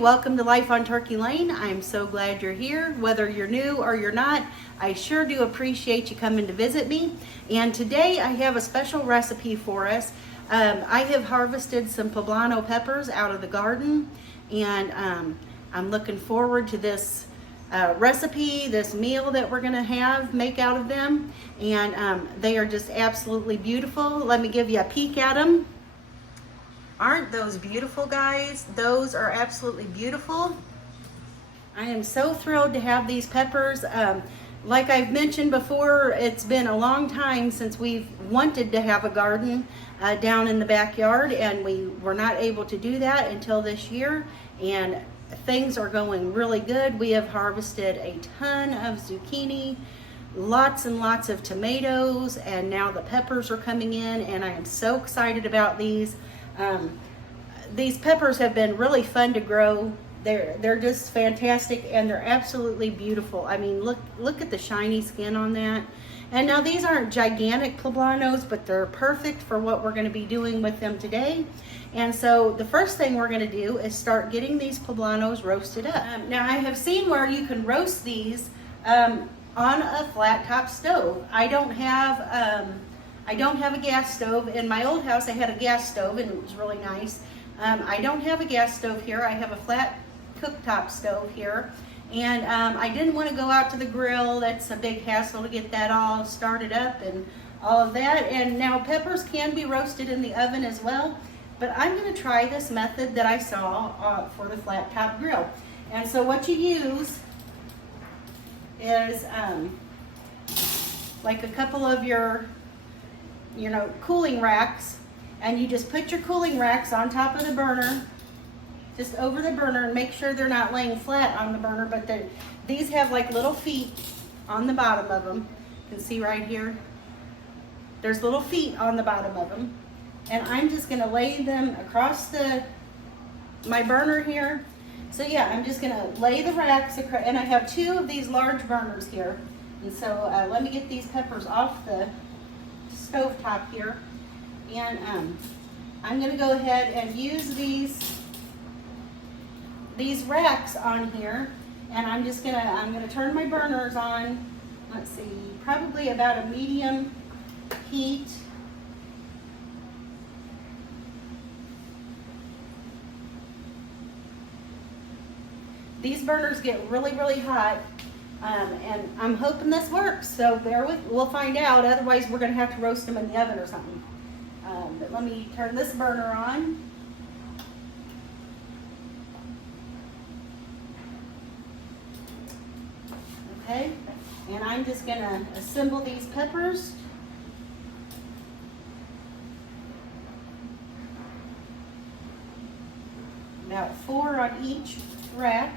welcome to Life on Turkey Lane. I'm so glad you're here. Whether you're new or you're not, I sure do appreciate you coming to visit me. And today I have a special recipe for us. I have harvested some Poblano peppers out of the garden, and I'm looking forward to this recipe, this meal that we're gonna make out of them. And they are just absolutely beautiful. Let me give you a peek at them. Aren't those beautiful, guys? Those are absolutely beautiful. I am so thrilled to have these peppers. Like I've mentioned before, it's been a long time since we've wanted to have a garden down in the backyard, and we were not able to do that until this year, and things are going really good. We have harvested a ton of zucchini, lots and lots of tomatoes, and now the peppers are coming in, and I am so excited about these. These peppers have been really fun to grow. They're just fantastic, and they're absolutely beautiful. I mean, look at the shiny skin on that. And now these aren't gigantic poblanos, but they're perfect for what we're going to be doing with them today. And so the first thing we're going to do is start getting these poblanos roasted up. Now I have seen where you can roast these on a flat top stove. I don't have a gas stove. In my old house, I had a gas stove, and it was really nice. I don't have a gas stove here. I have a flat cooktop stove here. And I didn't want to go out to the grill. That's a big hassle to get that all started up and all of that. And now peppers can be roasted in the oven as well. But I'm going to try this method that I saw for the flat top grill. And so what you use is like a couple of your cooling racks, and you just put your cooling racks on top of the burner, just over the burner, and make sure they're not laying flat on the burner, but these have like little feet on the bottom of them. You can see right here, there's little feet on the bottom of them, and I'm just going to lay them across my burner here. So yeah, I'm just going to lay the racks across, and I have two of these large burners here, and so let me get these peppers off the stove top here, and I'm going to go ahead and use these racks on here, and I'm going to turn my burners on. Let's see, probably about a medium heat. These burners get really, really hot. And I'm hoping this works, so we'll find out. Otherwise, we're going to have to roast them in the oven or something. But let me turn this burner on. Okay, and I'm just going to assemble these peppers. About 4 on each rack.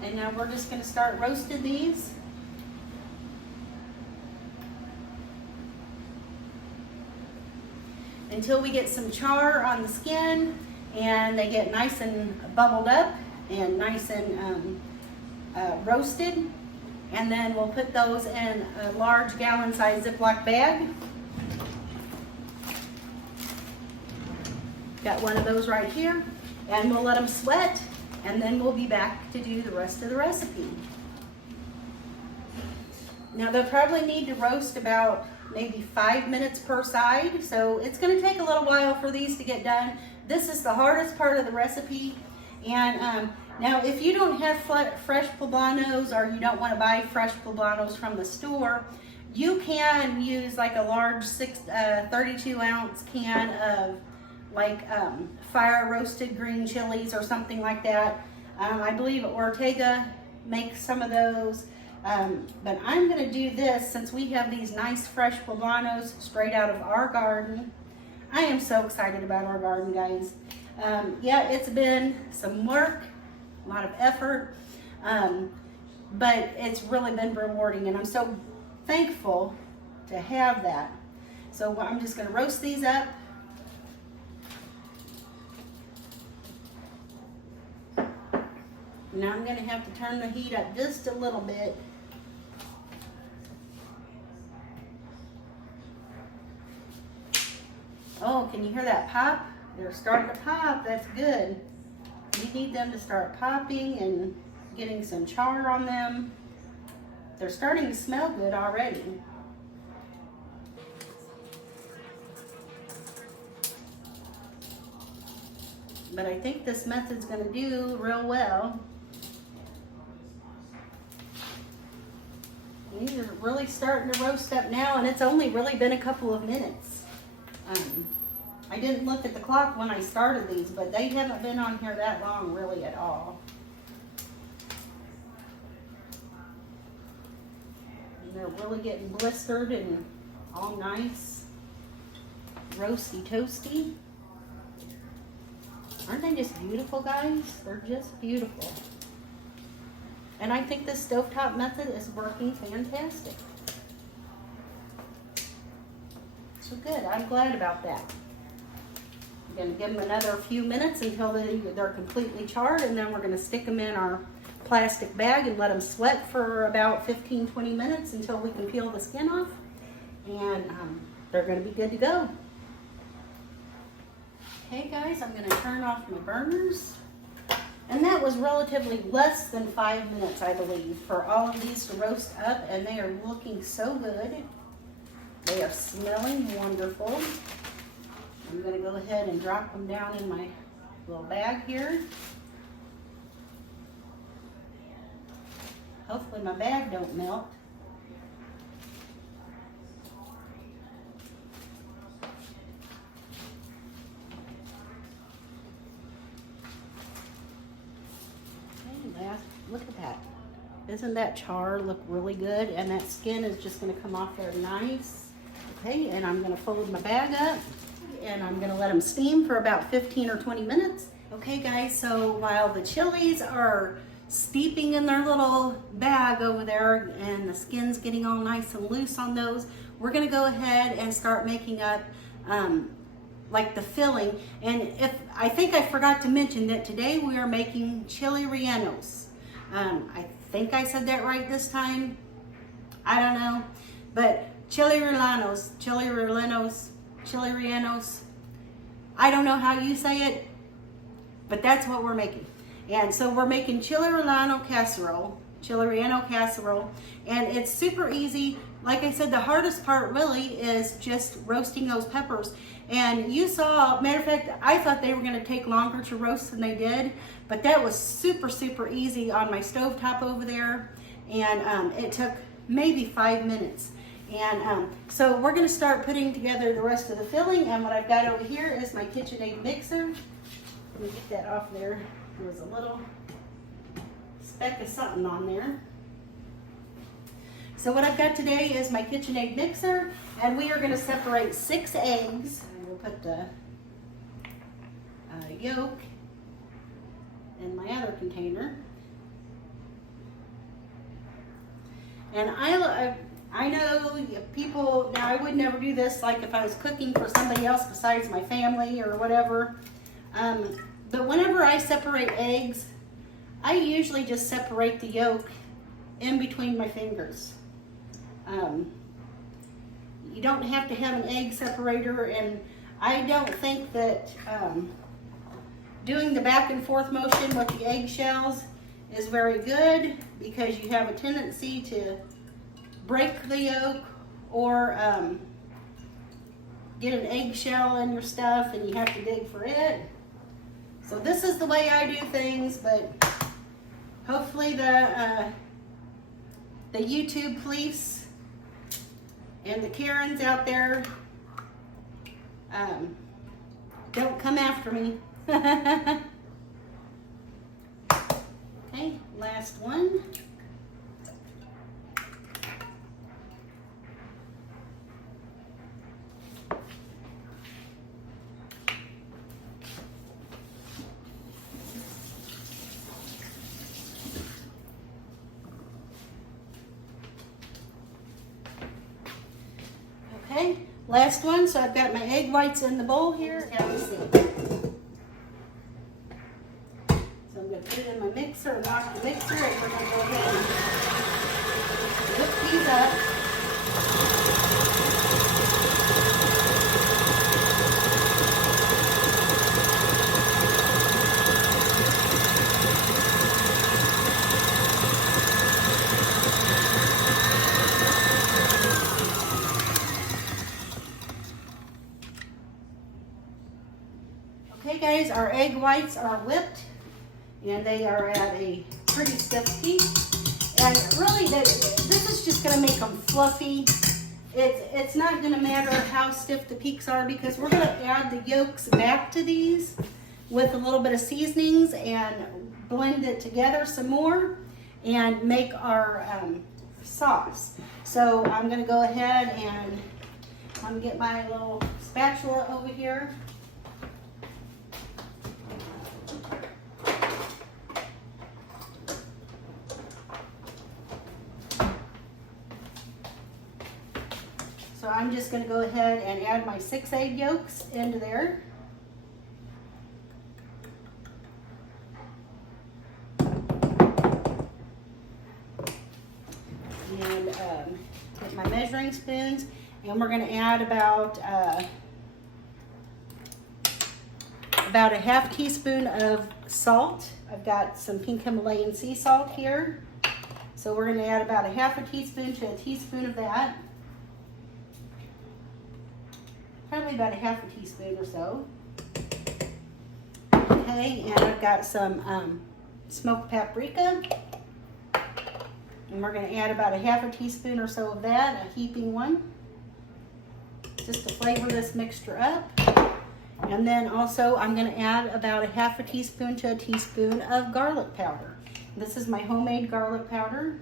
And now we're just going to start roasting these. Until we get some char on the skin and they get nice and bubbled up and nice and roasted. And then we'll put those in a large gallon-sized Ziploc bag. Got one of those right here. And we'll let them sweat. And then we'll be back to do the rest of the recipe. Now they'll probably need to roast about maybe 5 minutes per side, so it's going to take a little while for these to get done. This is the hardest part of the recipe. And now if you don't have fresh poblanos, or you don't want to buy fresh poblanos from the store, you can use like a large 32-ounce can of fire roasted green chilies or something like that. I believe Ortega makes some of those, but I'm going to do this since we have these nice fresh poblanos straight out of our garden. I am so excited about our garden, guys. Yeah, it's been some work, a lot of effort, but it's really been rewarding, and I'm so thankful to have that. So I'm just going to roast these up. Now I'm going to have to turn the heat up just a little bit. Oh, can you hear that pop? They're starting to pop. That's good. You need them to start popping and getting some char on them. They're starting to smell good already. But I think this method's going to do real well. These are really starting to roast up now, and it's only really been a couple of minutes. I didn't look at the clock when I started these, but they haven't been on here that long really at all. And they're really getting blistered and all nice, roasty toasty. Aren't they just beautiful, guys? They're just beautiful. And I think this stovetop method is working fantastic. So good, I'm glad about that. I'm gonna give them another few minutes until they're completely charred, and then we're gonna stick them in our plastic bag and let them sweat for about 15-20 minutes until we can peel the skin off. And they're gonna be good to go. Okay guys, I'm gonna turn off my burners. And that was relatively less than 5 minutes, I believe, for all of these to roast up, and they are looking so good. They are smelling wonderful. I'm gonna go ahead and drop them down in my little bag here. Hopefully my bag don't melt. Look at that. Doesn't that char look really good? And that skin is just going to come off there nice. Okay, and I'm going to fold my bag up and I'm going to let them steam for about 15 or 20 minutes. Okay guys, so while the chilies are steeping in their little bag over there and the skin's getting all nice and loose on those, we're going to go ahead and start making up like the filling. And I think I forgot to mention that today we are making chile rellenos. I think I said that right this time. I don't know. But chile rellenos. I don't know how you say it, but that's what we're making. And so we're making Chile Relleno Casserole. And it's super easy. Like I said, the hardest part really is just roasting those peppers. And you saw, matter of fact, I thought they were gonna take longer to roast than they did, but that was super, super easy on my stovetop over there. And it took maybe 5 minutes. And so we're gonna start putting together the rest of the filling. And what I've got over here is my KitchenAid mixer. Let me get that off there. There was a little speck of something on there. So what I've got today is my KitchenAid mixer, and we are going to separate 6 eggs. And we'll put the yolk in my other container. And I know people, now I would never do this like if I was cooking for somebody else besides my family or whatever. But whenever I separate eggs, I usually just separate the yolk in between my fingers. You don't have to have an egg separator, and I don't think that doing the back and forth motion with the eggshells is very good, because you have a tendency to break the yolk or get an eggshell in your stuff and you have to dig for it. So this is the way I do things, but hopefully the YouTube police and the Karens out there don't come after me. Okay, last one. Okay, last one. So I've got my egg whites in the bowl here. Have a seat. So I'm going to put it in my mixer and wash the mixer, and we're going to go ahead and whip these up. Okay guys, our egg whites are whipped and they are at a pretty stiff peak. And really this is just gonna make them fluffy. It's not gonna matter how stiff the peaks are because we're gonna add the yolks back to these with a little bit of seasonings and blend it together some more and make our sauce. So I'm gonna go ahead and I'm gonna get my little spatula over here. So I'm just gonna go ahead and add my 6 egg yolks into there. And get my measuring spoons, and we're going to add about a half teaspoon of salt. I've got some pink Himalayan sea salt here, so we're going to add about a half a teaspoon to a teaspoon of that. Probably about a half a teaspoon or so. Okay, and I've got some smoked paprika. And we're going to add about a half a teaspoon or so of that, a heaping one, just to flavor this mixture up. And then also I'm going to add about a half a teaspoon to a teaspoon of garlic powder. This is my homemade garlic powder.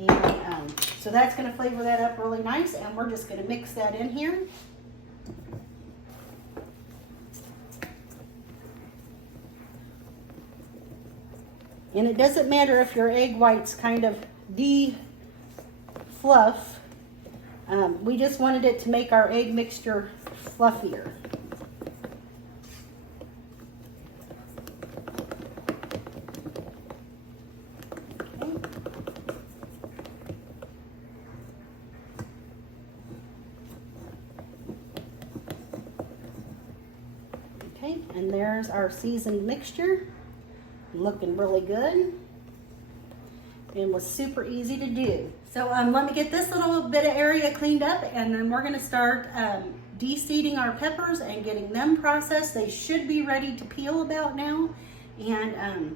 And so that's going to flavor that up really nice, and we're just going to mix that in here. And it doesn't matter if your egg whites kind of de-fluff. We just wanted it to make our egg mixture fluffier. Okay, and there's our seasoned mixture. Looking really good and was super easy to do. So let me get this little bit of area cleaned up, and then we're going to start de-seeding our peppers and getting them processed. They should be ready to peel about now, and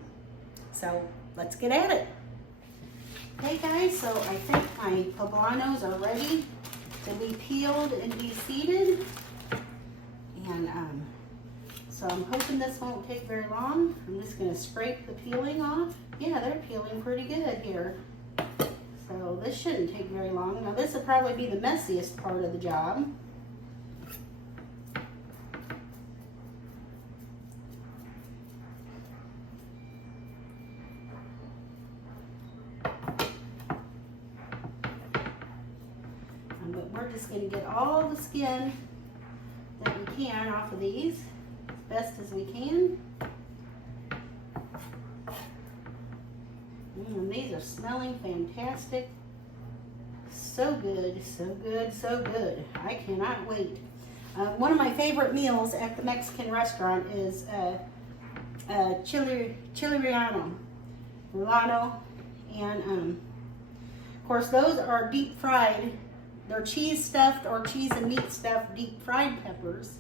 so let's get at it. Okay guys, so I think my poblanos are ready to be peeled and de-seeded, and so I'm hoping this won't take very long. I'm just going to scrape the peeling off. Yeah, they're peeling pretty good here. So this shouldn't take very long. Now this will probably be the messiest part of the job. But we're just going to get all the skin that we can off of these best as we can. And these are smelling fantastic. So good, so good, so good. I cannot wait. One of my favorite meals at the Mexican restaurant is Chile Relleno. And of course those are deep fried. They're cheese stuffed or cheese and meat stuffed deep fried peppers.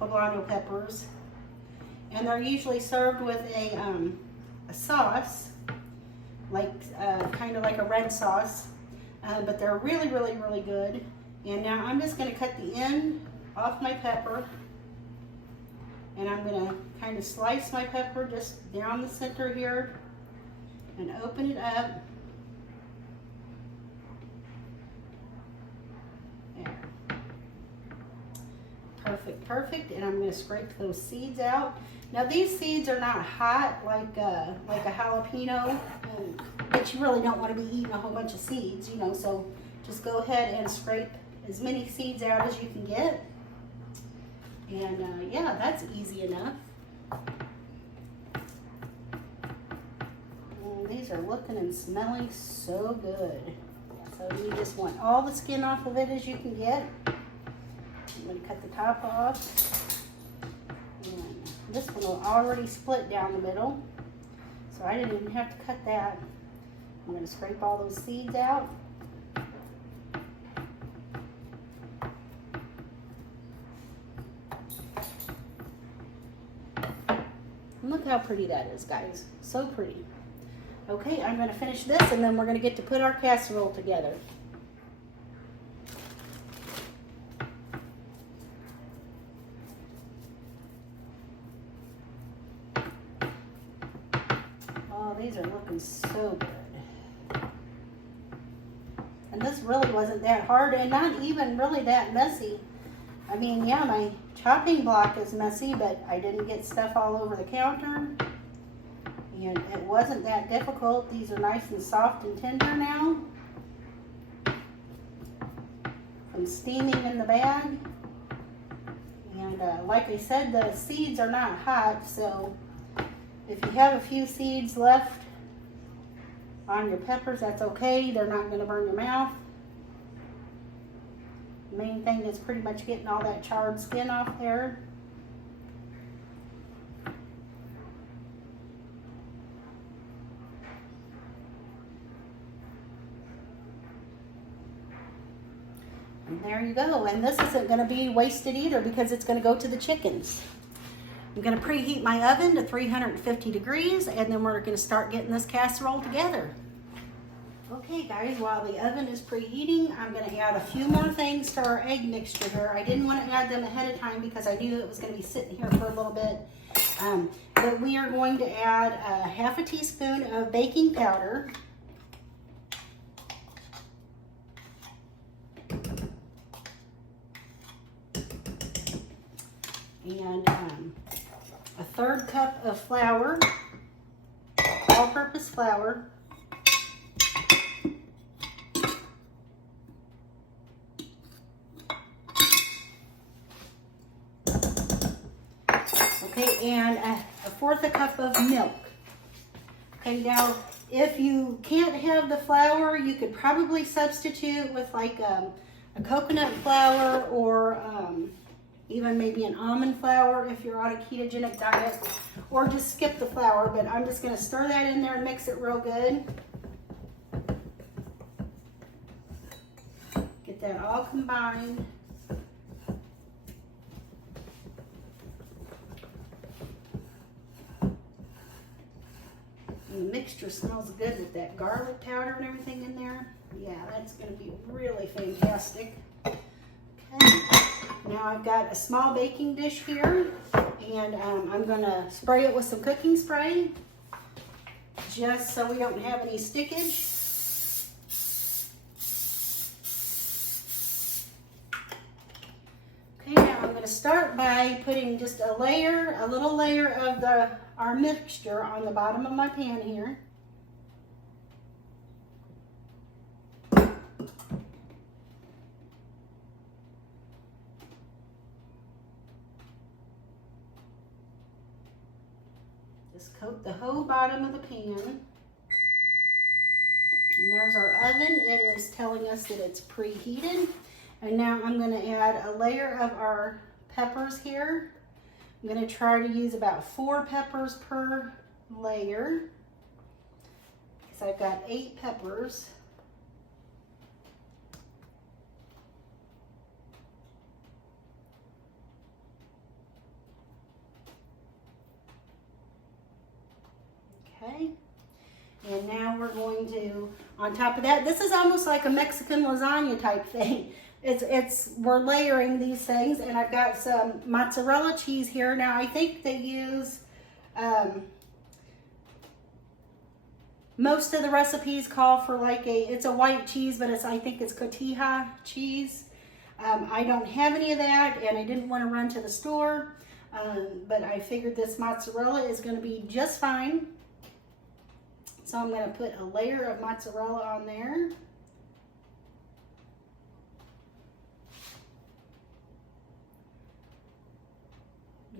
Poblano peppers, and they're usually served with a sauce, like kind of like a red sauce, but they're really, really, really good. And now I'm just going to cut the end off my pepper, and I'm going to kind of slice my pepper just down the center here and open it up. Perfect, perfect. And I'm going to scrape those seeds out. Now these seeds are not hot like a jalapeno, but you really don't want to be eating a whole bunch of seeds, you know, so just go ahead and scrape as many seeds out as you can get. And yeah, that's easy enough. And these are looking and smelling so good. So you just want all the skin off of it as you can get. I'm going to cut the top off. And this one will already split down the middle, so I didn't even have to cut that. I'm going to scrape all those seeds out. And look how pretty that is, guys. So pretty. Okay, I'm going to finish this and then we're going to get to put our casserole together. Oh, these are looking so good. And this really wasn't that hard and not even really that messy. I mean, yeah, my chopping block is messy, but I didn't get stuff all over the counter. And it wasn't that difficult. These are nice and soft and tender now from steaming in the bag. And like I said, the seeds are not hot, so if you have a few seeds left on your peppers, that's okay. They're not going to burn your mouth. The main thing is pretty much getting all that charred skin off there. And there you go. And this isn't going to be wasted either because it's going to go to the chickens. I'm going to preheat my oven to 350 degrees and then we're going to start getting this casserole together. Okay guys, while the oven is preheating, I'm going to add a few more things to our egg mixture here. I didn't want to add them ahead of time because I knew it was going to be sitting here for a little bit. But we are going to add a half a teaspoon of baking powder. And a third cup of flour, all-purpose flour. Okay, and a fourth a cup of milk. Okay, now if you can't have the flour, you could probably substitute with like a coconut flour or even maybe an almond flour if you're on a ketogenic diet, or just skip the flour, but I'm just going to stir that in there and mix it real good. Get that all combined. And the mixture smells good with that garlic powder and everything in there. Yeah, that's going to be really fantastic. Okay. Now I've got a small baking dish here, and I'm going to spray it with some cooking spray, just so we don't have any stickage. Okay, now I'm going to start by putting just a little layer of our mixture on the bottom of my pan here. Just coat the whole bottom of the pan. And there's our oven. It is telling us that it's preheated. And now I'm going to add a layer of our peppers here. I'm going to try to use about 4 peppers per layer, because I've got 8 peppers. Okay, and now we're going to, on top of that, this is almost like a Mexican lasagna type thing. We're layering these things, and I've got some mozzarella cheese here. Now I think they use, most of the recipes call for like it's a white cheese, but I think it's cotija cheese. I don't have any of that, and I didn't want to run to the store, but I figured this mozzarella is going to be just fine. So I'm going to put a layer of mozzarella on there.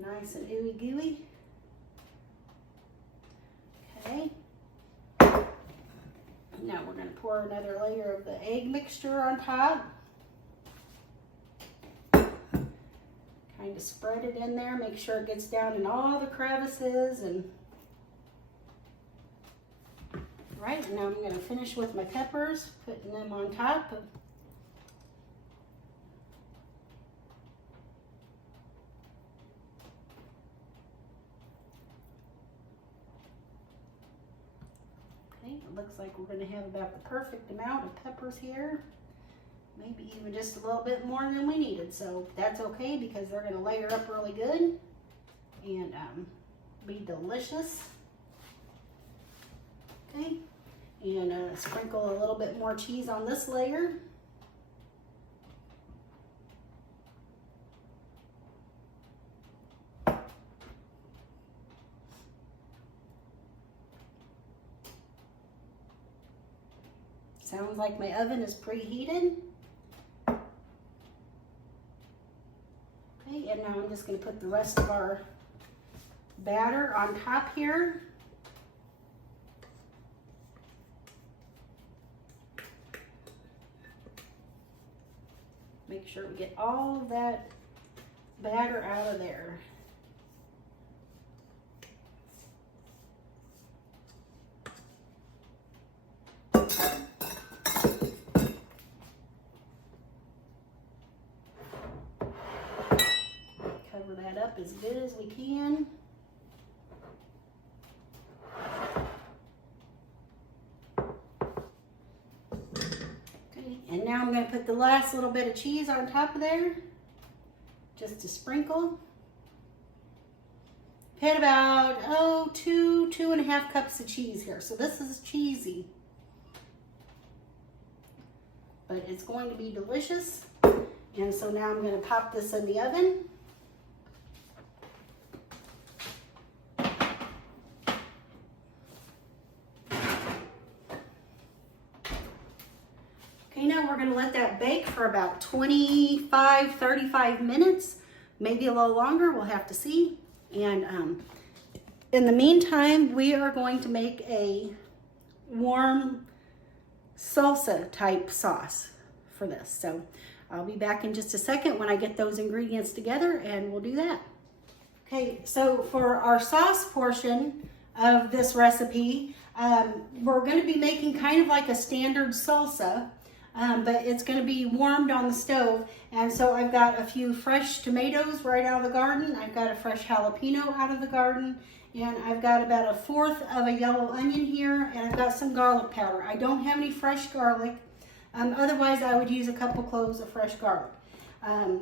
Nice and ooey gooey. Okay. Now we're going to pour another layer of the egg mixture on top. Kind of spread it in there, make sure it gets down in all the crevices. And right, now I'm going to finish with my peppers, putting them on top. looks like we're going to have about the perfect amount of peppers here. Maybe even just a little bit more than we needed. So that's okay because they're going to layer up really good and be delicious. Okay, and sprinkle a little bit more cheese on this layer. Sounds like my oven is preheated. Okay, and now I'm just going to put the rest of our batter on top here. Make sure we get all of that batter out of there. Cover that up as good as we can. And now I'm going to put the last little bit of cheese on top of there, just to sprinkle. Had about, 2.5 cups of cheese here. So this is cheesy, but it's going to be delicious. And so now I'm going to pop this in the oven. Okay, now we're going to let that bake for about 35 minutes, maybe a little longer, we'll have to see. And in the meantime, we are going to make a warm salsa type sauce for this. So I'll be back in just a second when I get those ingredients together and we'll do that. Okay, so for our sauce portion of this recipe, we're going to be making kind of like a standard salsa. But it's going to be warmed on the stove. And so I've got a few fresh tomatoes right out of the garden. I've got a fresh jalapeno out of the garden. And I've got about 1/4 of a yellow onion here. And I've got some garlic powder. I don't have any fresh garlic. Otherwise, I would use a couple cloves of fresh garlic.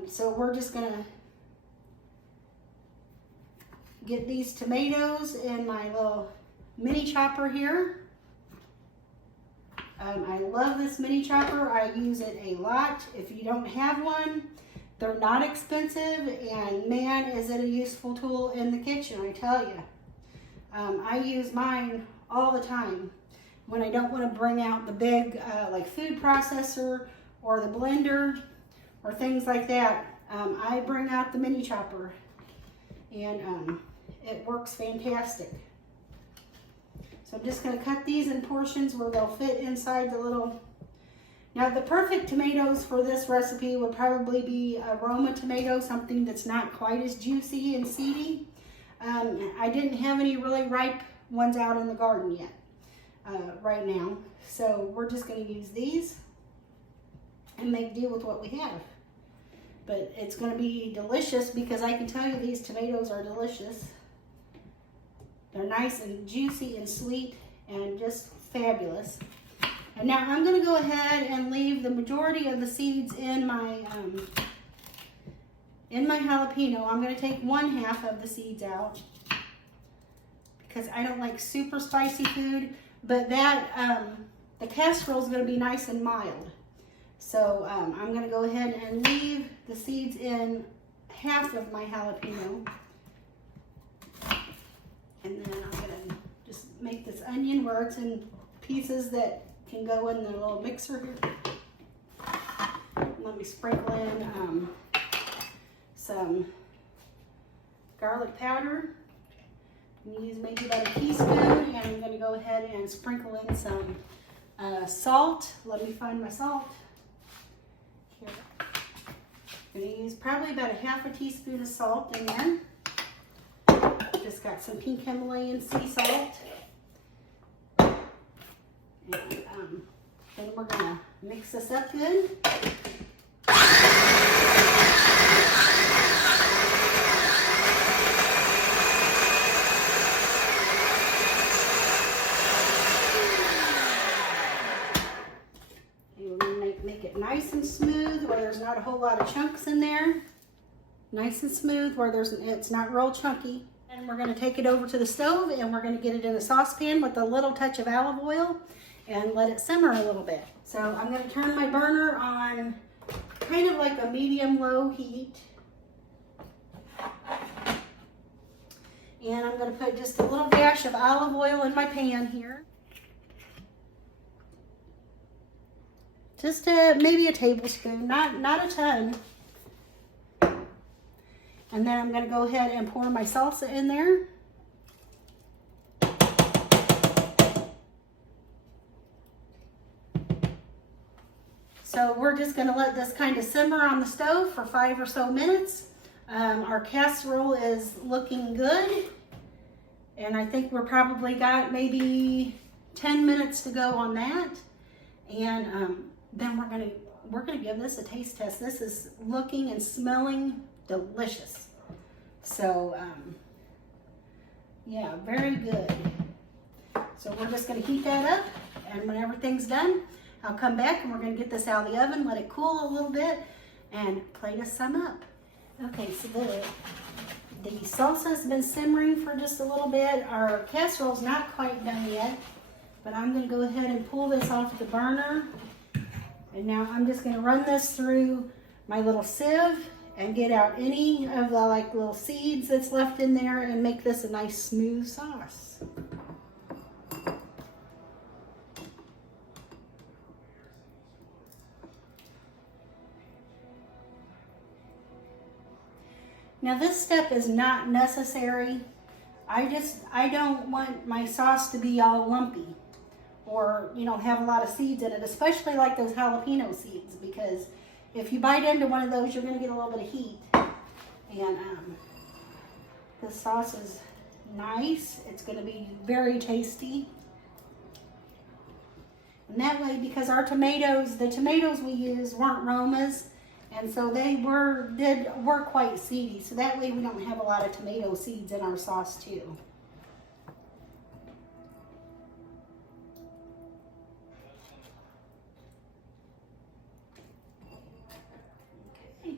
So we're just going to get these tomatoes in my little mini chopper here. I love this mini chopper. I use it a lot. If you don't have one, they're not expensive, and man, is it a useful tool in the kitchen, I tell you. I use mine all the time when I don't want to bring out the big like food processor or the blender or things like that. I bring out the mini chopper, and it works fantastic. So I'm just going to cut these in portions where they'll fit inside the little... Now the perfect tomatoes for this recipe would probably be a Roma tomato, something that's not quite as juicy and seedy. I didn't have any really ripe ones out in the garden yet, right now. So we're just going to use these and make do with what we have. But it's going to be delicious because I can tell you these tomatoes are delicious. They're nice and juicy and sweet and just fabulous. And now I'm going to go ahead and leave the majority of the seeds in my jalapeno. I'm going to take 1/2 of the seeds out because I don't like super spicy food, but that the casserole is going to be nice and mild. So I'm going to go ahead and leave the seeds in 1/2 of my jalapeno. And then I'm going to just make this onion where it's in pieces that can go in the little mixer here. Let me sprinkle in some garlic powder. I'm going to use maybe about a teaspoon, and I'm going to go ahead and sprinkle in some salt. Let me find my salt. Here. I'm going to use probably about 1/2 teaspoon of salt in there. Just got some pink Himalayan sea salt. And then we're gonna mix this up good. lot of chunks in there. Nice and smooth where it's not real chunky. And we're going to take it over to the stove and we're going to get it in a saucepan with a little touch of olive oil and let it simmer a little bit. So I'm going to turn my burner on kind of like a medium-low heat. And I'm going to put just a little dash of olive oil in my pan here. Just maybe a tablespoon, not a ton. And then I'm going to go ahead and pour my salsa in there. So we're just going to let this kind of simmer on the stove for 5 or so minutes. Our casserole is looking good. And I think we're probably got maybe 10 minutes to go on that. And then we're gonna give this a taste test. This is looking and smelling delicious. So yeah, very good. So we're just gonna heat that up, and when everything's done, I'll come back and we're gonna get this out of the oven, let it cool a little bit, and plate us some up. Okay, so the salsa's been simmering for just a little bit. Our casserole's not quite done yet, but I'm gonna go ahead and pull this off the burner. And now I'm just gonna run this through my little sieve and get out any of the like little seeds that's left in there and make this a nice smooth sauce. Now this step is not necessary. I don't want my sauce to be all lumpy or, you know, have a lot of seeds in it, especially like those jalapeno seeds, because if you bite into one of those, you're gonna get a little bit of heat. And this sauce is nice. It's gonna be very tasty. And that way, because our tomatoes, the tomatoes we used weren't Romas, and so they were quite seedy. So that way we don't have a lot of tomato seeds in our sauce too. Okay,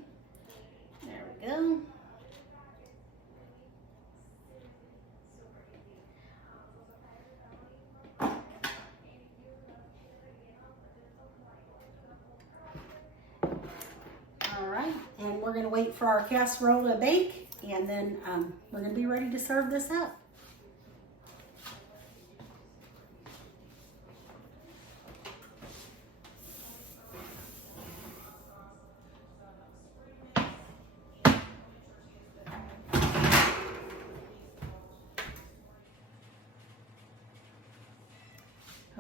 there we go. And we're going to wait for our casserole to bake, and then we're going to be ready to serve this up.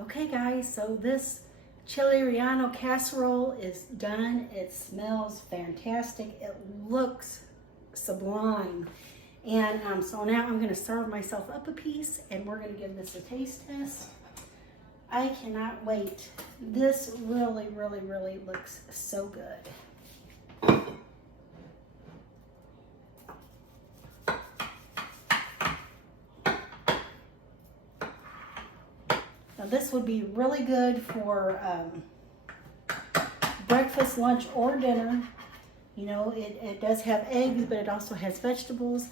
Okay guys, so this Chile Relleno Casserole is done. It smells fantastic. It looks sublime. And so now I'm going to serve myself up a piece, and we're going to give this a taste test. I cannot wait. This really, really, really looks so good. Now this would be really good for breakfast, lunch, or dinner. You know, it does have eggs, but it also has vegetables.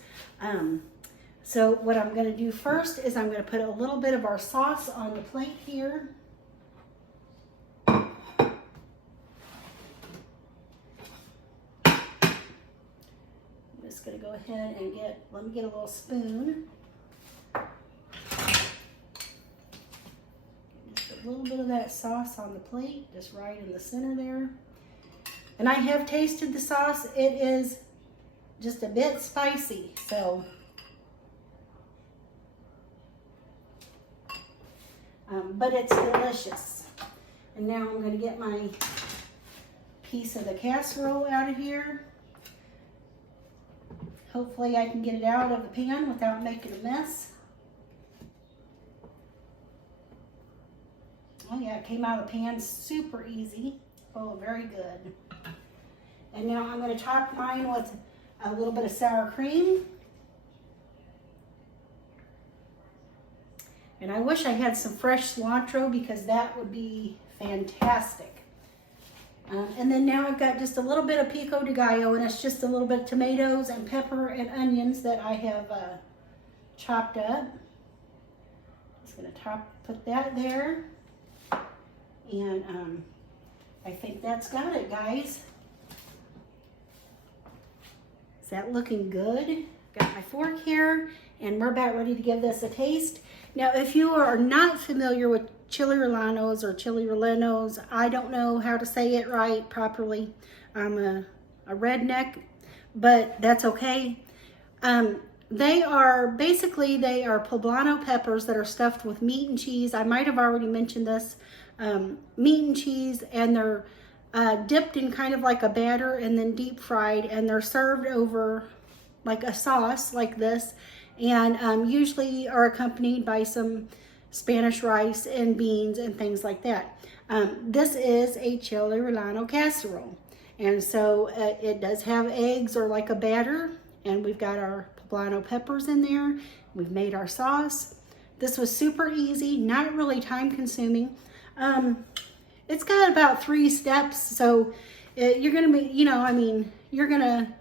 So what I'm going to do first is I'm going to put a little bit of our sauce on the plate here. I'm just going to go ahead and let me get a little spoon. A little bit of that sauce on the plate, just right in the center there. And I have tasted the sauce. It is just a bit spicy, so but it's delicious. And now I'm going to get my piece of the casserole out of here. Hopefully I can get it out of the pan without making a mess. Oh yeah, it came out of the pan super easy. Oh, very good. And now I'm going to top mine with a little bit of sour cream. And I wish I had some fresh cilantro, because that would be fantastic. And then now I've got just a little bit of pico de gallo, and it's just a little bit of tomatoes and pepper and onions that I have chopped up. Just gonna put that there. And I think that's got it, guys. Is that looking good? Got my fork here, and we're about ready to give this a taste. Now, if you are not familiar with Chile Rellenos or Chile Rellenos, I don't know how to say it right properly. I'm a redneck, but that's okay. They are Poblano peppers that are stuffed with meat and cheese. I might have already mentioned this. Meat and cheese, and they're dipped in kind of like a batter and then deep fried, and they're served over like a sauce like this, and usually are accompanied by some Spanish rice and beans and things like that. This is a Chile Relleno Casserole, and so it does have eggs or like a batter, and we've got our Poblano peppers in there. We've made our sauce. This was super easy, not really time consuming. It's got about 3 steps, so you're gonna be, you're gonna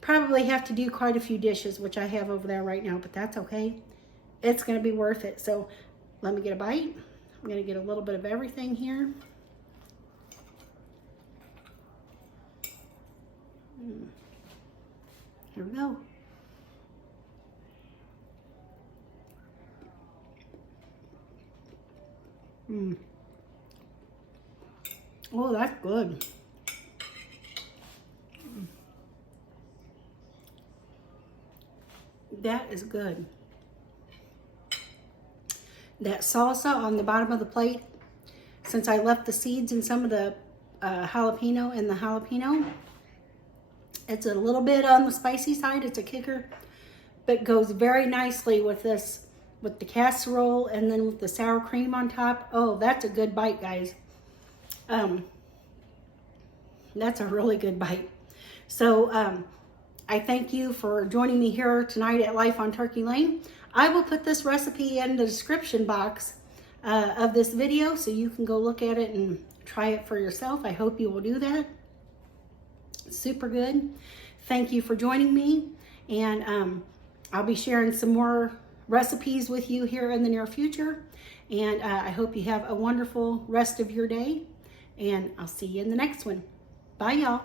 probably have to do quite a few dishes, which I have over there right now, but that's okay. It's gonna be worth it. So let me get a bite. I'm gonna get a little bit of everything here. Here we go. Oh, that's good. That is good. That salsa on the bottom of the plate, since I left the seeds in some of the jalapeno in the jalapeno, it's a little bit on the spicy side. It's a kicker, but goes very nicely with this, with the casserole, and then with the sour cream on top. Oh, that's a good bite, guys. That's a really good bite. So I thank you for joining me here tonight at Life on Turkey Lane. I will put this recipe in the description box of this video, so you can go look at it and try it for yourself. I hope you will do that. Super good. Thank you for joining me, and I'll be sharing some more recipes with you here in the near future, and I hope you have a wonderful rest of your day, and I'll see you in the next one. Bye, y'all.